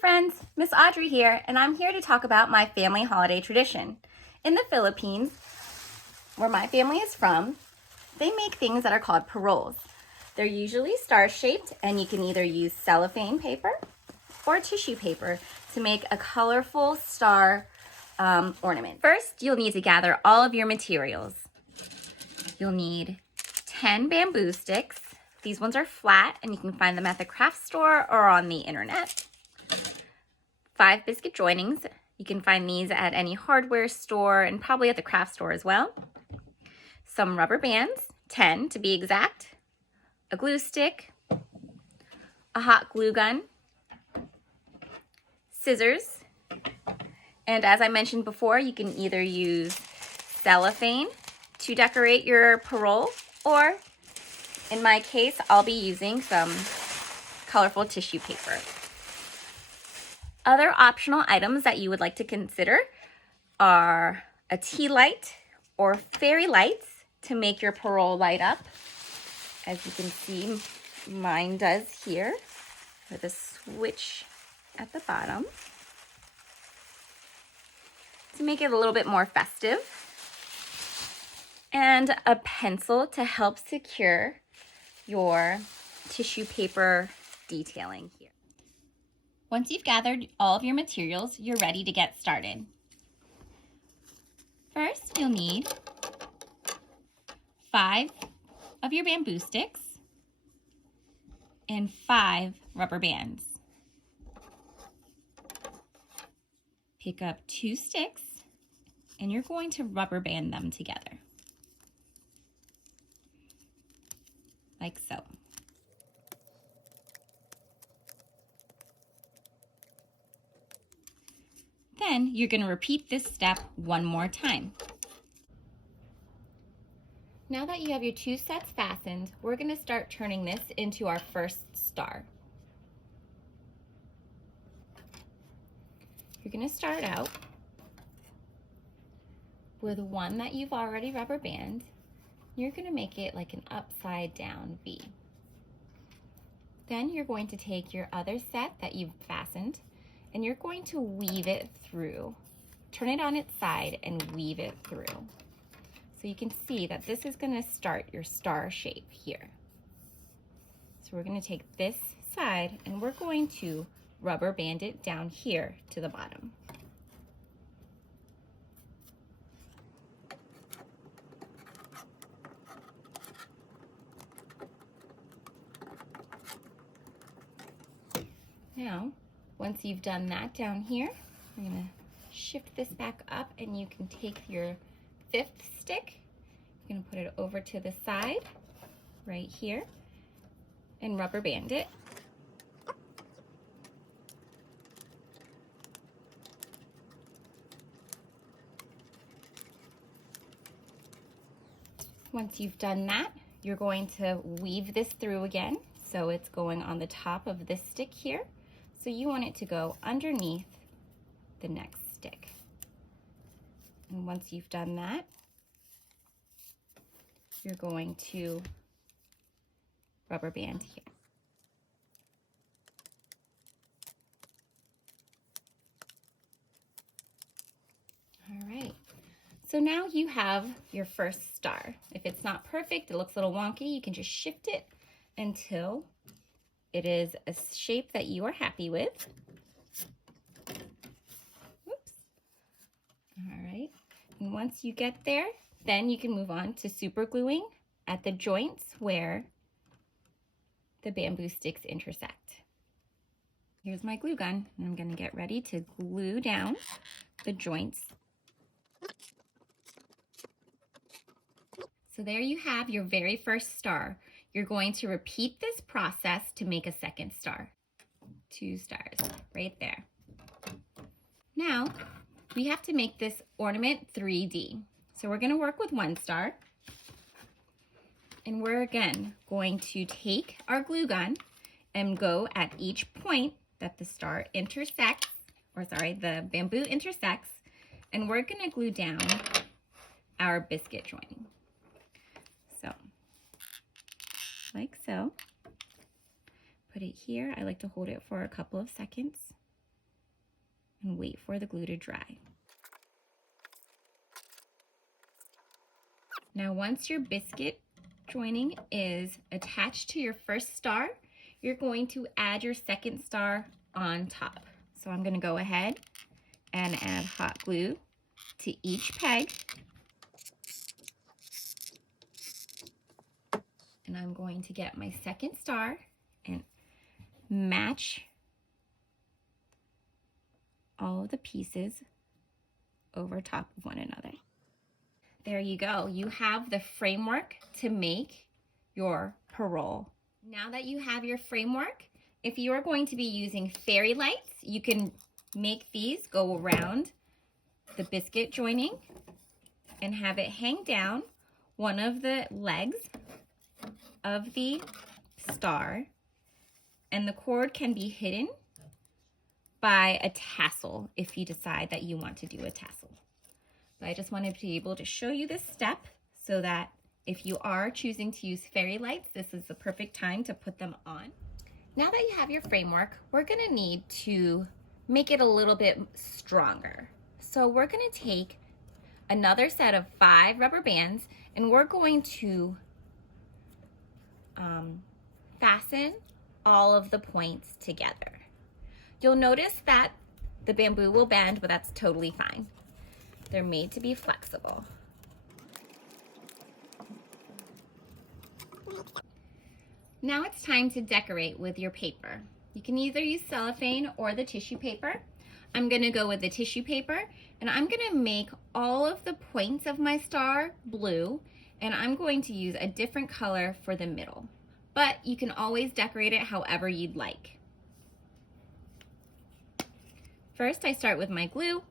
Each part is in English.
friends, Miss Audrey here, and I'm here to talk about my family holiday tradition. In the Philippines, where my family is from, they make things that are called parols. They're usually star-shaped, and you can either use cellophane paper or tissue paper to make a colorful star ornament. First, you'll need to gather all of your materials. You'll need 10 bamboo sticks. These ones are flat, and you can find them at the craft store or on the internet. 5 biscuit joinings. You can find these at any hardware store and probably at the craft store as well. Some rubber bands, 10 to be exact. A glue stick. A hot glue gun. Scissors. And as I mentioned before, you can either use cellophane to decorate your parol, or in my case, I'll be using some colorful tissue paper. Other optional items that you would like to consider are a tea light or fairy lights to make your parol light up. As you can see, mine does here with a switch at the bottom to make it a little bit more festive. And a pencil to help secure your tissue paper detailing here. Once you've gathered all of your materials, you're ready to get started. First, you'll need 5 of your bamboo sticks and 5 rubber bands. Pick up 2 sticks and you're going to rubber band them together. Like so. Then you're going to repeat this step one more time. Now that you have your 2 sets fastened, we're going to start turning this into our first star. You're going to start out with one that you've already rubber banded. You're going to make it like an upside down V. Then you're going to take your other set that you've fastened and you're going to weave it through. Turn it on its side and weave it through. So you can see that this is going to start your star shape here. So we're going to take this side and we're going to rubber band it down here to the bottom. Now, once you've done that down here, we're going to shift this back up and you can take your 5th stick, you're going to put it over to the side right here and rubber band it. Once you've done that, you're going to weave this through again. So it's going on the top of this stick here. So you want it to go underneath the next stick. And once you've done that, you're going to rubber band here. All right, so now you have your first star. If it's not perfect, it looks a little wonky, you can just shift it until it is a shape that you are happy with. Whoops. All right, and once you get there, then you can move on to super gluing at the joints where the bamboo sticks intersect. Here's my glue gun, and I'm going to get ready to glue down the joints. So there you have your very first star. You're going to repeat this process to make a second star. 2 stars right there. Now, we have to make this ornament 3D. So we're going to work with 1 star. And we're again going to take our glue gun and go at each point that the star intersects, or sorry, the bamboo intersects, and we're going to glue down our biscuit joining. So, like so. Put it here. I like to hold it for a couple of seconds. and wait for the glue to dry. Now, once your biscuit joining is attached to your first star, you're going to add your second star on top. So I'm going to go ahead and add hot glue to each peg. And I'm going to get my second star and match all of the pieces over top of one another. There you go. You have the framework to make your parol. Now that you have your framework, if you are going to be using fairy lights, you can make these go around the biscuit joining and have it hang down one of the legs of the star, and the cord can be hidden by a tassel if you decide that you want to do a tassel. But I just wanted to be able to show you this step so that if you are choosing to use fairy lights, this is the perfect time to put them on. Now that you have your framework, we're going to need to make it a little bit stronger. So we're going to take another set of 5 rubber bands, and we're going to fasten all of the points together. You'll notice that the bamboo will bend, but that's totally fine. They're made to be flexible. Now it's time to decorate with your paper. You can either use cellophane or the tissue paper. I'm going to go with the tissue paper, and I'm going to make all of the points of my star blue, and I'm going to use a different color for the middle. But you can always decorate it however you'd like. First, I start with my glue,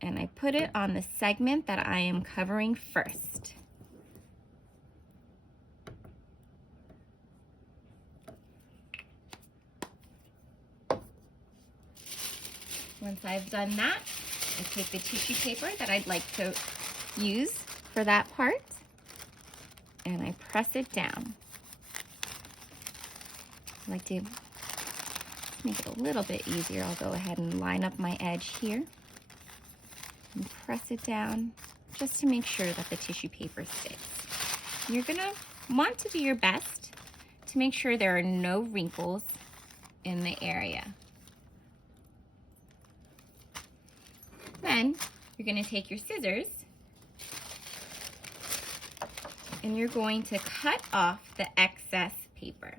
and I put it on the segment that I am covering first. Once I've done that, I take the tissue paper that I'd like to use for that part, and I press it down. I like to make it a little bit easier. I'll go ahead and line up my edge here and press it down just to make sure that the tissue paper sticks. You're gonna want to do your best to make sure there are no wrinkles in the area. Then you're going to take your scissors and you're going to cut off the excess paper.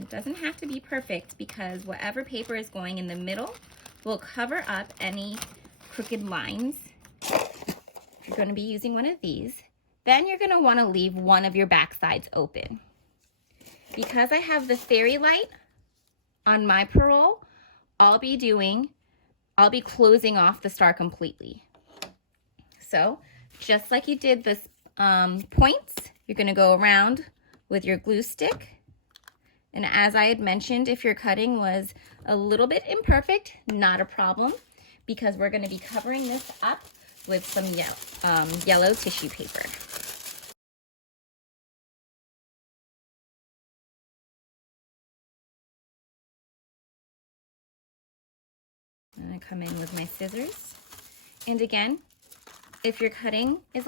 It doesn't have to be perfect because whatever paper is going in the middle will cover up any crooked lines. If you're going to be using one of these, then you're going to want to leave one of your back sides open. Because I have the fairy light on my parol, I'll be closing off the star completely. So just like you did the points, you're going to go around with your glue stick. And as I had mentioned, if your cutting was a little bit imperfect, not a problem, because we're going to be covering this up with some yellow tissue paper. And I come in with my scissors. And again, if your cutting is